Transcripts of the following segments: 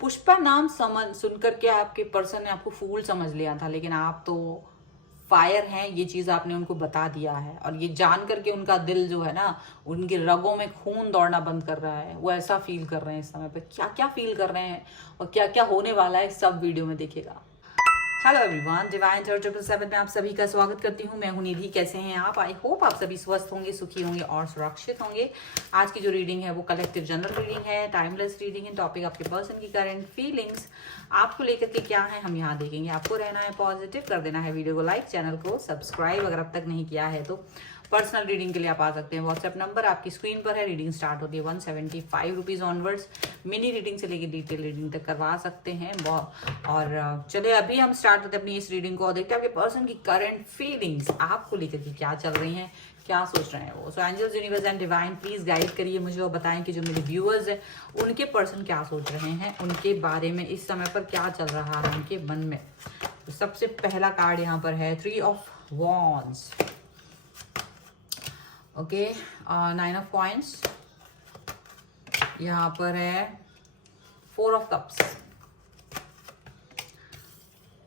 पुष्पा नाम समझ सुन करके आपके पर्सन ने आपको फूल समझ लिया था, लेकिन आप तो फायर हैं, ये चीज आपने उनको बता दिया है। और ये जान करके उनका दिल जो है ना, उनके रगों में खून दौड़ना बंद कर रहा है। वो ऐसा फील कर रहे हैं इस समय पे, क्या क्या फील कर रहे हैं और क्या क्या होने वाला है, सब वीडियो में देखिएगा। हेलो एवरीवन, डिवाइन 777 में आप सभी का स्वागत करती हूँ। मैं हूँ निधि। कैसे हैं आप? आई होप आप सभी स्वस्थ होंगे, सुखी होंगे और सुरक्षित होंगे। आज की जो रीडिंग है वो कलेक्टिव जनरल रीडिंग है, टाइमलेस रीडिंग है। टॉपिक आपके पर्सन की करंट फीलिंग्स आपको लेकर के क्या है, हम यहाँ देखेंगे। आपको रहना है पॉजिटिव, कर देना है वीडियो को लाइक, चैनल को सब्सक्राइब अगर अब तक नहीं किया है तो। पर्सनल रीडिंग के लिए आप आ सकते हैं, व्हाट्सएप नंबर आपकी स्क्रीन पर है। रीडिंग स्टार्ट होती है 175 रुपीज़ ऑनवर्ड्स। मिनी रीडिंग से लेकर डिटेल रीडिंग तक करवा सकते हैं। और चले अभी हम स्टार्ट करते हैं अपनी इस रीडिंग को और देखते हैं आपके पर्सन की करंट फीलिंग्स आपको लेकर के क्या चल रही हैं, क्या सोच रहे हैं वो। So angels, universe and divine please guide करिए मुझे और बताएं कि जो मेरे व्यूअर्स हैं उनके पर्सन क्या सोच रहे हैं, उनके बारे में इस समय पर क्या चल रहा है उनके मन में। तो सबसे पहला कार्ड यहाँ पर है 3 of wands. Okay, 9 of coins. यहाँ पर है 4 ऑफ कप्स,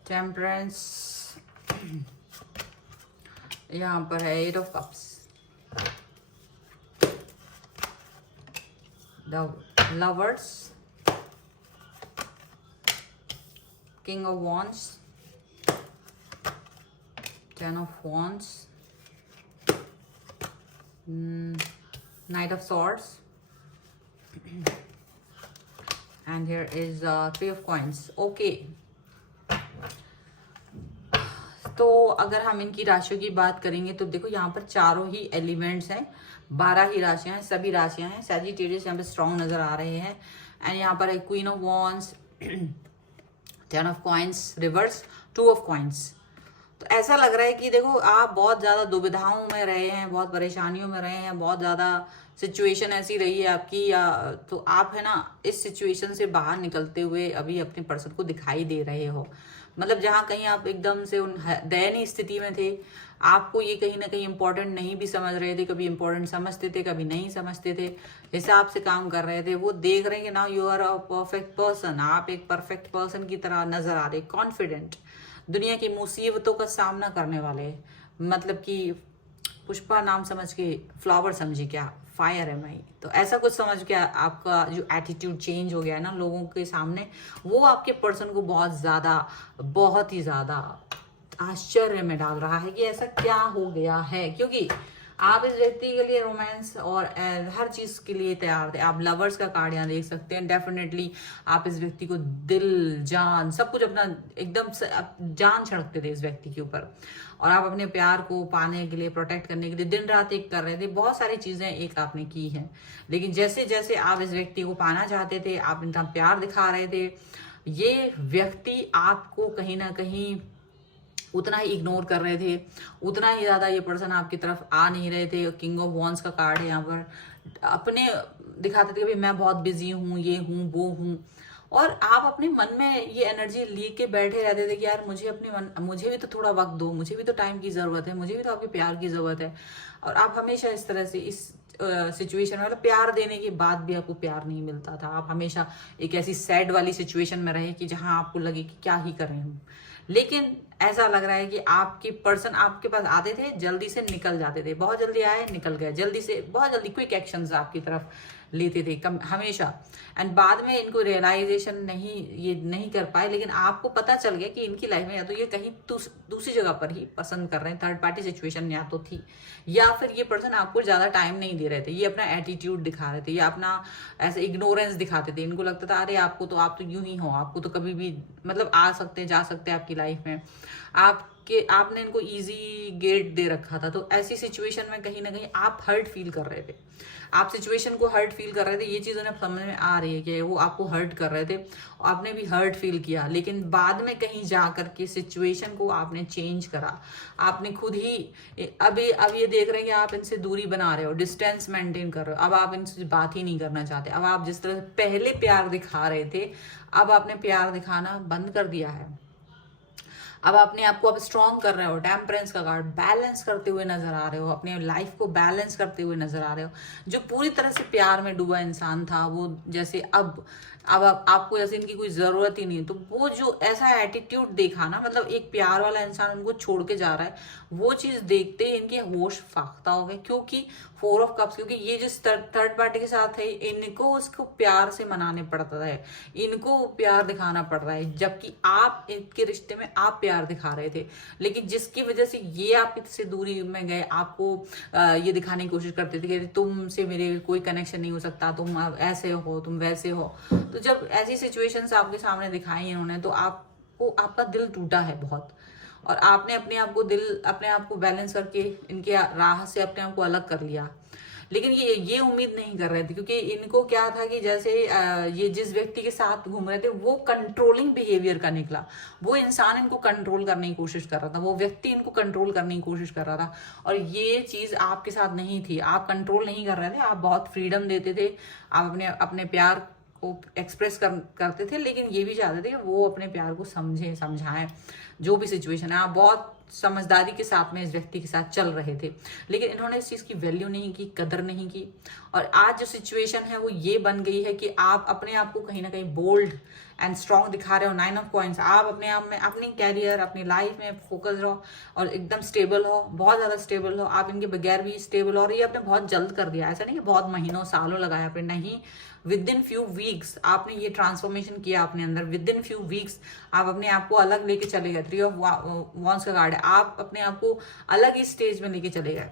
टेम्परेंस। यहाँ पर है 8 of cups, the lovers, king of wands, 10 of wands, Knight of Swords, and here is 3 of coins. Okay. तो अगर हम इनकी राशियों की बात करेंगे तो देखो यहाँ पर चारों ही एलिमेंट्स हैं, 12 ही राशियां हैं, सभी राशियां हैं। सैजिटेरियस यहाँ पे स्ट्रॉन्ग नजर आ रहे हैं। एंड यहाँ पर है queen of wands, 10 of coins reverse, 2 of coins. तो ऐसा लग रहा है कि देखो आप बहुत ज़्यादा दुविधाओं में रहे हैं, बहुत परेशानियों में रहे हैं, बहुत ज़्यादा सिचुएशन ऐसी रही है आपकी, या तो आप है ना इस सिचुएशन से बाहर निकलते हुए अभी अपने पर्सन को दिखाई दे रहे हो। मतलब जहाँ कहीं आप एकदम से उन दयनीय स्थिति में थे, आपको ये कहीं ना कहीं इंपॉर्टेंट नहीं भी समझ रहे थे, कभी इंपॉर्टेंट समझते थे, कभी नहीं समझते थे, हिसाब से काम कर रहे थे। वो देख रहे हैं कि now you are a perfect person, आप एक परफेक्ट पर्सन की तरह नजर आ रहे, कॉन्फिडेंट, दुनिया की मुसीबतों का सामना करने वाले। मतलब कि पुष्पा नाम समझ के फ्लावर समझी क्या, फायर है मैं। तो ऐसा कुछ समझ के आपका जो एटीट्यूड चेंज हो गया है ना लोगों के सामने, वो आपके पर्सन को बहुत ही ज्यादा आश्चर्य में डाल रहा है कि ऐसा क्या हो गया है। क्योंकि आप इस व्यक्ति के लिए रोमांस और हर चीज के लिए तैयार थे। आप लवर्स का कार्ड यहाँ देख सकते हैं। डेफिनेटली आप इस व्यक्ति को दिल जान सब कुछ अपना एकदम से जान छिड़कते थे इस व्यक्ति के ऊपर, और आप अपने प्यार को पाने के लिए, प्रोटेक्ट करने के लिए दिन रात एक कर रहे थे। बहुत सारी चीजें एक आपने की हैं, लेकिन जैसे जैसे आप इस व्यक्ति को पाना चाहते थे, आप इनका प्यार दिखा रहे थे, ये व्यक्ति आपको कहीं ना कहीं उतना ही इग्नोर कर रहे थे, उतना ही ज्यादा ये पर्सन आपकी तरफ आ नहीं रहे थे। किंग ऑफ वॉन्ड्स का कार्ड है यहाँ पर। अपने दिखाते थे कि मैं बहुत बिजी हूँ, ये हूँ, वो हूँ, और आप अपने मन में ये एनर्जी लेके बैठे रहते थे कि यार मुझे भी तो थोड़ा वक्त दो, मुझे भी तो टाइम की जरूरत है, मुझे भी तो आपके प्यार की जरूरत है। और आप हमेशा इस तरह से इस सिचुएशन में, मतलब प्यार देने के बाद भी आपको प्यार नहीं मिलता था। आप हमेशा एक ऐसी सैड वाली सिचुएशन में रहे कि जहां आपको लगे कि क्या ही करें हम। लेकिन ऐसा लग रहा है कि आपके पर्सन आपके पास आते थे, जल्दी से निकल जाते थे, बहुत जल्दी आए निकल गए, जल्दी से बहुत जल्दी क्विक एक्शंस आपकी तरफ लेते थे हमेशा। एंड बाद में इनको रियलाइजेशन ये नहीं कर पाए, लेकिन आपको पता चल गया कि इनकी लाइफ में या तो ये कहीं दूसरी जगह पर ही पसंद कर रहे हैं, थर्ड पार्टी सिचुएशन या तो थी, या फिर ये पर्सन आपको ज्यादा टाइम नहीं दे रहे थे, ये अपना एटीट्यूड दिखा रहे थे, या अपना ऐसे इग्नोरेंस दिखाते थे। इनको लगता था अरे आप तो यूं ही हो, आपको तो कभी भी मतलब आ सकते जा सकते हैं आपकी लाइफ में, आपने इनको इजी गेट दे रखा था। तो ऐसी सिचुएशन में कहीं ना कहीं आप हर्ट फील कर रहे थे, आप सिचुएशन को हर्ट फील कर रहे थे। ये चीज उन्हें समझ में आ रही है कि वो आपको हर्ट कर रहे थे, और आपने भी हर्ट फील किया, लेकिन बाद में कहीं जा करके सिचुएशन को आपने चेंज करा। आपने खुद ही अब ये देख रहे हैं कि आप इनसे दूरी बना रहे हो, डिस्टेंस मेंटेन कर रहे हो। अब आप इनसे बात ही नहीं करना चाहते। अब आप जिस तरह पहले प्यार दिखा रहे थे, अब आपने प्यार दिखाना बंद कर दिया है। अब अपने आप को अब स्ट्रॉन्ग कर रहे हो, टेम्परेंस का कार्ड, बैलेंस करते हुए नजर आ रहे हो, अपने लाइफ को बैलेंस करते हुए नजर आ रहे हो। जो पूरी तरह से प्यार में डूबा इंसान था, वो जैसे अब अब आपको ऐसे इनकी कोई जरूरत ही नहीं है। तो वो जो ऐसा एटीट्यूड देखा ना, मतलब एक प्यार वाला इंसान उनको छोड़ के जा रहा है, वो चीज देखते ही इनके होश फाख्ता हो गए। क्योंकि 4 ऑफ कप्स, क्योंकि ये जिस थर्ड पार्टी के साथ है, इनको उसको प्यार से मनाने पड़ता है, इनको प्यार दिखाना पड़ रहा है, जबकि आप इनके रिश्ते में आप प्यार दिखा रहे थे। लेकिन जिसकी वजह से ये आपसे दूरी में गए, आपको ये दिखाने की कोशिश करते थे कि तुमसे मेरे कोई कनेक्शन नहीं हो सकता, तुम ऐसे हो, तुम वैसे हो। तो जब ऐसी सिचुएशंस आपके सामने दिखाई इन्होंने, तो आपको, आपका दिल टूटा है बहुत, और आपने अपने आप को बैलेंस करके इनके राह से अपने आप को अलग कर लिया। लेकिन ये उम्मीद नहीं कर रहे थे, क्योंकि इनको क्या था कि जैसे ये जिस व्यक्ति के साथ घूम रहे थे वो कंट्रोलिंग बिहेवियर का निकला। वो इंसान इनको कंट्रोल करने की कोशिश कर रहा था, वो व्यक्ति इनको कंट्रोल करने की कोशिश कर रहा था, और ये चीज आपके साथ नहीं थी। आप कंट्रोल नहीं कर रहे थे, आप बहुत फ्रीडम देते थे, आप अपने अपने प्यार को एक्सप्रेस करते थे, लेकिन ये भी चाहते थे कि वो अपने प्यार को समझाएं। जो भी सिचुएशन है, आप बहुत समझदारी के साथ में इस व्यक्ति के साथ चल रहे थे, लेकिन इन्होंने इस चीज की वैल्यू नहीं की, कदर नहीं की। और आज जो सिचुएशन है वो ये बन गई है कि आप अपने आप को कहीं ना कहीं बोल्ड एंड स्ट्रांग दिखा रहे हो। 9 ऑफ कॉइंस, आप अपने आप में, अपनी कैरियर, अपनी लाइफ में फोकस रहो और एकदम स्टेबल हो, बहुत ज्यादा स्टेबल हो। आप इनके बगैर भी स्टेबल हो, और ये आपने बहुत जल्द कर दिया। ऐसा नहीं कि बहुत महीनों सालों लगाया आपने, नहीं, विद इन फ्यू वीक्स आपने ये ट्रांसफॉर्मेशन किया अपने अंदर। विद इन फ्यू वीक्स आप अपने आप को अलग लेके चले गए। 3 ऑफ वॉन्ड्स का कार्ड है, आप अपने आप को अलग ही स्टेज में लेके चले गए।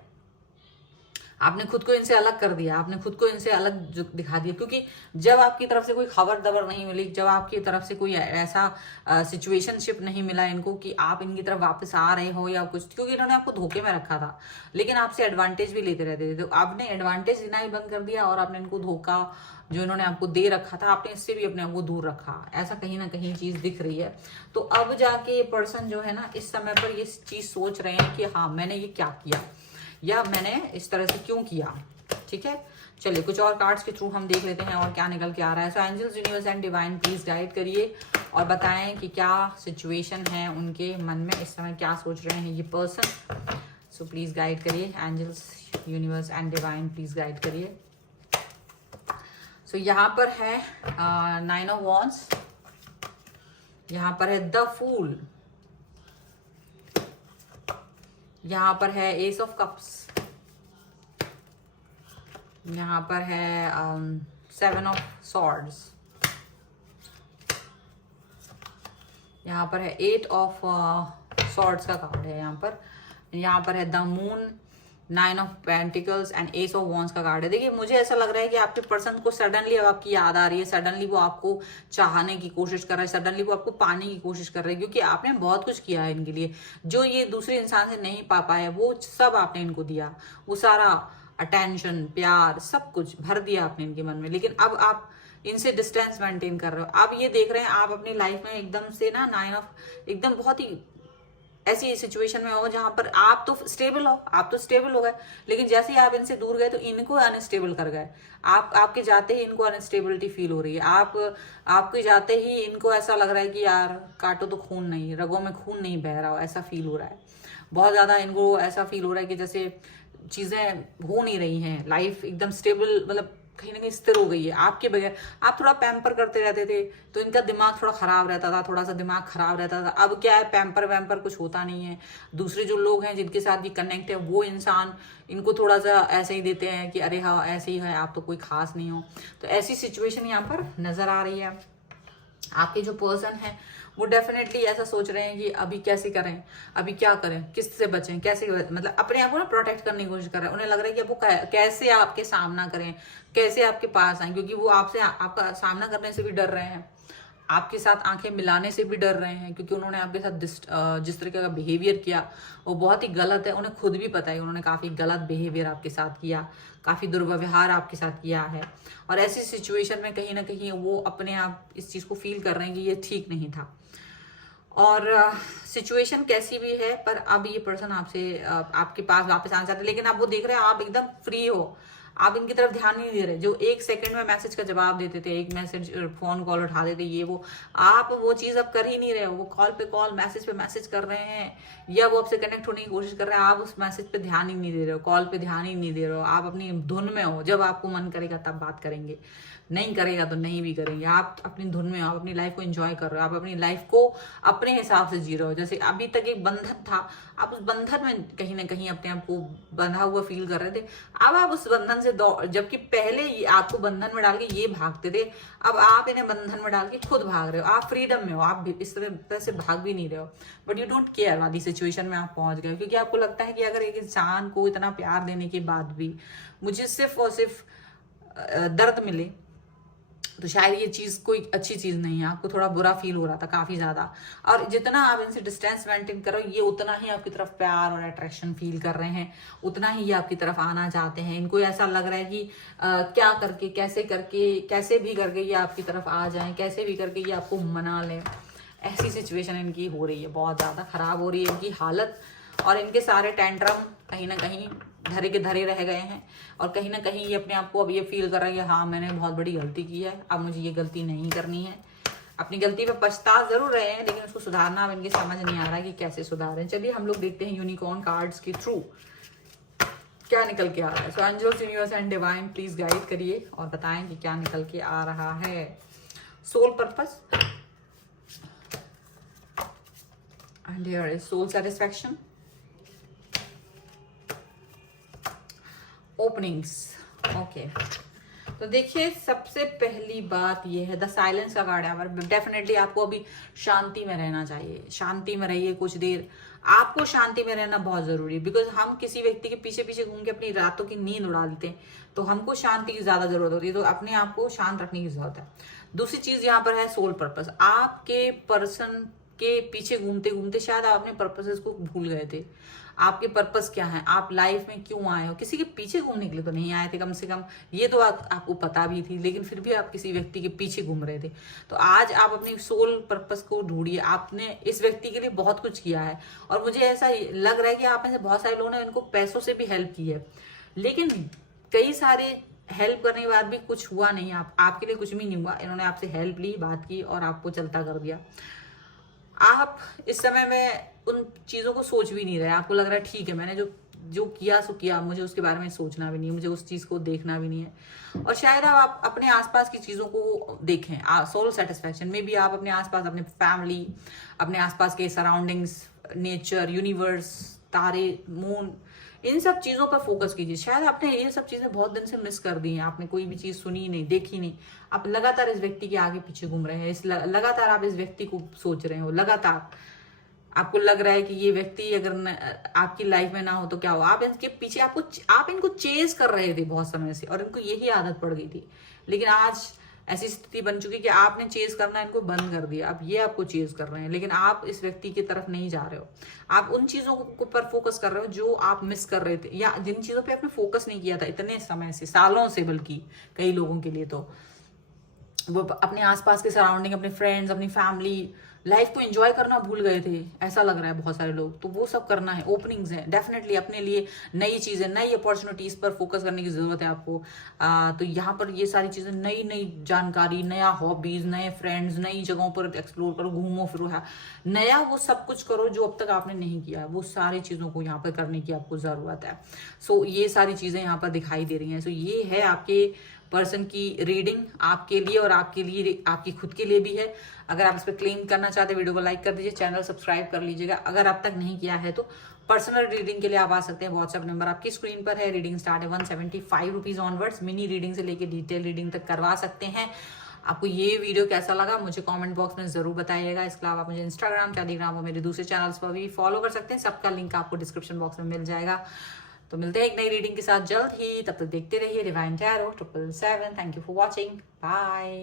आपने खुद को इनसे अलग कर दिया, आपने खुद को इनसे अलग दिखा दिया। क्योंकि जब आपकी तरफ से कोई खबर दबर नहीं मिली, जब आपकी तरफ से कोई ऐसा सिचुएशनशिप नहीं मिला इनको कि आप इनकी तरफ वापस आ रहे हो या कुछ, क्योंकि इन्होंने आपको धोखे में रखा था, लेकिन आपसे एडवांटेज भी लेते रहते थे। तो आपने एडवांटेज देना ही बंद कर दिया, और आपने इनको धोखा जो इन्होंने आपको दे रखा था, आपने इससे भी अपने आप को दूर रखा। ऐसा कहीं ना कहीं चीज दिख रही है। तो अब जाके ये पर्सन जो है ना, इस समय पर ये चीज सोच रहे हैं कि हाँ, मैंने ये क्या किया, या मैंने इस तरह से क्यों किया। ठीक है, चलिए कुछ और कार्ड्स के थ्रू हम देख लेते हैं और क्या निकल के आ रहा है। So angels, universe and divine please guide करिए और बताएं कि क्या सिचुएशन है उनके मन में, इस समय क्या सोच रहे हैं ये पर्सन। सो प्लीज गाइड करिए, angels, universe and divine please guide करिए। सो यहाँ पर है 9 ऑफ वॉन्ड्स, यहाँ पर है द फूल, यहाँ पर है एस ऑफ कप्स, यहाँ पर है 7 ऑफ सॉर्ड्स, यहाँ पर है 8 ऑफ सॉर्ड्स का कार्ड है यहाँ पर है the moon, 9 of pentacles and S of wands का कार्ड है। देखिए, मुझे ऐसा लग रहा है कि आपके पर्सन को सडनली अब आपकी याद आ रही है, सडनली वो आपको चाहने की कोशिश कर रहा है, सडनली वो आपको पाने की कोशिश कर रहा है, क्योंकि आपने बहुत कुछ किया है इनके लिए। जो ये दूसरे इंसान से नहीं पा पाए, वो सब आपने इनको दिया, वो सारा अटेंशन, प्यार, सब कुछ भर दिया आपने इनके मन में। लेकिन अब आप इनसे डिस्टेंस मेंटेन कर रहे हो। आप ये देख रहे हैं, आप अपनी लाइफ में एकदम से ना 9 ऑफ, एकदम बहुत ही ऐसी सिचुएशन में हो जहां पर आप तो स्टेबल हो गए, लेकिन जैसे ही आप इनसे दूर गए तो इनको अनस्टेबल कर गए। आपके जाते ही इनको अनस्टेबिलिटी फील हो रही है। आपके जाते ही इनको ऐसा लग रहा है कि यार काटो तो खून नहीं, रगों में खून नहीं बह रहा हो, ऐसा फील हो रहा है। बहुत ज्यादा इनको ऐसा फील हो रहा है कि जैसे चीजें हो नहीं रही हैं, लाइफ एकदम स्टेबल, मतलब कहीं ना कहीं स्थिर हो गई है आपके बगैर। आप थोड़ा पैम्पर करते रहते थे तो इनका दिमाग थोड़ा खराब रहता था, थोड़ा सा दिमाग खराब रहता था। अब क्या है, पैम्पर वैम्पर कुछ होता नहीं है। दूसरे जो लोग हैं जिनके साथ ये कनेक्ट है, वो इंसान इनको थोड़ा सा ऐसे ही देते हैं कि अरे हाँ ऐसे ही है, आप तो कोई खास नहीं हो। तो ऐसी सिचुएशन यहाँ पर नजर आ रही है। आपके जो पर्सन है वो डेफिनेटली ऐसा सोच रहे हैं कि अभी कैसे करें, अभी क्या करें, किससे बचें, कैसे, मतलब अपने आप को ना प्रोटेक्ट करने की कोशिश कर रहे हैं। उन्हें लग रहा है कि अब वो कैसे आपके सामना करें, कैसे आपके पास आए, क्योंकि वो आपसे, आपका सामना करने से भी डर रहे हैं, आपके साथ आंखें मिलाने से भी डर रहे हैं, क्योंकि उन्होंने आपके साथ जिस तरीके का बिहेवियर किया वो बहुत ही गलत है। उन्हें खुद भी पता है उन्होंने काफी गलत बिहेवियर आपके साथ किया, काफी दुर्व्यवहार आपके साथ किया है। और ऐसी सिचुएशन में कहीं ना कहीं वो अपने आप इस चीज को फील कर रहे हैं कि ये ठीक नहीं था। और सिचुएशन कैसी भी है, पर अब ये पर्सन आपसे आपके पास वापस आना चाहते हैं, लेकिन आप वो देख रहे हैं आप एकदम फ्री हो, आप इनकी तरफ ध्यान नहीं दे रहे। जो 1 सेकंड में मैसेज का जवाब देते थे, एक मैसेज, फोन कॉल उठा देते, ये वो, आप वो चीज अब कर ही नहीं रहे हो। वो कॉल पे कॉल, मैसेज पे मैसेज कर रहे हैं, या वो आपसे कनेक्ट होने की कोशिश कर रहे हैं, आप उस मैसेज पे ध्यान ही नहीं दे रहे हो, कॉल पे ध्यान ही नहीं दे रहे हो, आप अपनी धुन में हो। जब आपको मन करेगा तब बात करेंगे। नहीं करेगा तो नहीं भी करेंगे। आप अपनी धुन में, आप अपनी लाइफ को एंजॉय कर रहे हो, आप अपनी लाइफ को अपने हिसाब से जी रहे हो। जैसे अभी तक एक बंधन था, आप उस बंधन में कहीं ना कहीं अपने आप को बंधा हुआ फील कर रहे थे। अब आप उस बंधन से जबकि पहले आपको बंधन में डाल के ये भागते थे, अब आप इन्हें बंधन में डाल के खुद भाग रहे हो। आप फ्रीडम में हो, आप इस तरह से भाग भी नहीं रहे हो, बट यू डोंट केयर वाली सिचुएशन में आप पहुंच गए, क्योंकि आपको लगता है कि अगर एक इंसान को इतना प्यार देने के बाद भी मुझे सिर्फ और सिर्फ दर्द मिले, तो शायद ये चीज कोई अच्छी चीज नहीं है। आपको थोड़ा बुरा फील हो रहा था काफी ज्यादा, और जितना आप इनसे डिस्टेंस मेंटेन करो, ये उतना ही आपकी तरफ प्यार और अट्रैक्शन फील कर रहे हैं, उतना ही ये आपकी तरफ आना चाहते हैं। इनको ऐसा लग रहा है कि क्या करके, कैसे भी करके ये आपकी तरफ आ जाएं, कैसे भी करके ये आपको मना लें। ऐसी सिचुएशन इनकी हो रही है, बहुत ज्यादा खराब हो रही है इनकी हालत, और इनके सारे टेंट्रम कहीं ना कहीं धरे के धरे रह गए हैं, और कहीं ना कहीं ये अपने आप को अब ये फील कर रहा है कि हाँ मैंने बहुत बड़ी गलती की है, अब मुझे ये गलती नहीं करनी है। अपनी गलती पे पछता जरूर रहे हैं, लेकिन उसको सुधारना अब इनके समझ नहीं आ रहा है कि कैसे सुधारें। चलिए हम लोग देखते हैं यूनिकॉर्न कार्ड्स के थ्रू क्या निकल के आ रहा है। So angels, universe and divine please guide करिए और बताएं कि क्या निकल के आ रहा है। Soul purpose and here is soul satisfaction, openings. Okay, तो देखिए सबसे पहली बात ये है, द साइलेंस का कार्ड है। डेफिनेटली आपको अभी शांति में रहना चाहिए, शांति में रहिए कुछ देर। आपको शांति में रहना बहुत जरूरी है, बिकॉज हम किसी व्यक्ति के पीछे पीछे घूम के अपनी रातों की नींद उड़ा देते हैं, तो हमको शांति की ज्यादा जरूरत होती है, तो अपने आप को शांत रखने की जरूरत है। दूसरी चीज यहाँ पर है सोल पर्पस। आपके पर्सन के पीछे घूमते घूमते शायद आप अपने पर्पसेस को भूल गए थे। आपके पर्पस क्या है, आप लाइफ में क्यों आए हो, किसी के पीछे घूमने के लिए तो नहीं आए थे, कम से कम ये तो आपको पता भी थी, लेकिन फिर भी आप किसी व्यक्ति के पीछे घूम रहे थे। तो आज आप अपनी सोल पर्पस को ढूंढिए। आपने इस व्यक्ति के लिए बहुत कुछ किया है, और मुझे ऐसा लग रहा है कि आप में से बहुत सारे लोगों ने इनको पैसों से भी हेल्प की है, लेकिन कई सारे हेल्प करने के बाद भी कुछ हुआ नहीं, आपके लिए कुछ भी नहीं हुआ। इन्होंने आपसे हेल्प ली, बात की और आपको चलता कर दिया। आप इस समय में उन चीजों को सोच भी नहीं रहे, आपको लग रहा है ठीक है मैंने जो किया सो किया, मुझे उसके बारे में सोचना भी नहीं है, मुझे उस चीज को देखना भी नहीं है। और शायद आप अपने आसपास की चीजों को देखें, सोल सेटिस्फैक्शन में भी आप अपने आसपास, अपने फैमिली, अपने आसपास के सराउंडिंग्स, नेचर, यूनिवर्स, तारे, मून, इन सब चीजों पर फोकस कीजिए। शायद आपने ये सब चीजें बहुत दिन से मिस कर दी हैं, आपने कोई भी चीज सुनी नहीं, देखी नहीं, आप लगातार इस व्यक्ति के आगे पीछे घूम रहे हैं, लगातार आप इस व्यक्ति को सोच रहे हो, लगातार आपको लग रहा है कि ये व्यक्ति अगर आपकी लाइफ में ना हो तो क्या हो। आप इनके पीछे आप इनको चेज कर रहे थे बहुत समय से, और इनको यही आदत पड़ गई थी, लेकिन आज ऐसी स्थिति बन चुकी कि आपने चेज करना इनको बंद कर दिया। अब ये आपको चेज कर रहे हैं, लेकिन आप इस व्यक्ति की तरफ नहीं जा रहे हो। आप उन चीजों पर फोकस कर रहे हो जो आप मिस कर रहे थे, या जिन चीजों पे आपने फोकस नहीं किया था इतने समय से, सालों से, बल्कि कई लोगों के लिए तो वो अपने आसपास के सराउंडिंग, अपने फ्रेंड्स, अपनी फैमिली, लाइफ को एंजॉय करना भूल गए थे, ऐसा लग रहा है बहुत सारे लोग। तो वो सब करना है, ओपनिंग्स हैं, डेफिनेटली अपने लिए नई चीजें, नई अपॉर्चुनिटीज पर फोकस करने की जरूरत है आपको। तो यहाँ पर ये सारी चीजें, नई नई जानकारी, नया हॉबीज, नए फ्रेंड्स, नई जगहों पर एक्सप्लोर करो, घूमो फिरो, है नया वो सब कुछ करो जो अब तक आपने नहीं किया है, वो सारी चीजों को यहाँ पर करने की आपको जरूरत है। सो ये सारी चीजें यहाँ पर दिखाई दे रही हैं। सो ये है आपके पर्सन की रीडिंग, आपके लिए और आपके लिए, आपकी खुद के लिए भी है। अगर आप इस पर क्लेम करना चाहते हैं, वीडियो को लाइक कर दीजिए, चैनल सब्सक्राइब कर लीजिएगा। अगर अब तक नहीं किया है तो पर्सनल रीडिंग के लिए आप आ सकते हैं, व्हाट्सएप नंबर आपकी स्क्रीन पर है। रीडिंग स्टार्ट है 175 रुपीज ऑनवर्ड्स, मिनी रीडिंग से लेकर डिटेल रीडिंग तक करवा सकते हैं। आपको ये वीडियो कैसा लगा मुझे कमेंट बॉक्स में जरूर बताइएगा। इसके अलावा आप मुझे इंस्टाग्राम, टेलीग्राम और मेरे दूसरे चैनल्स पर भी फॉलो कर सकते हैं, सबका लिंक आपको डिस्क्रिप्शन बॉक्स में मिल जाएगा। तो मिलते हैं एक नई रीडिंग के साथ जल्द ही, तब तक देखते रहिए divine tarot 777। Thank you for watching, bye.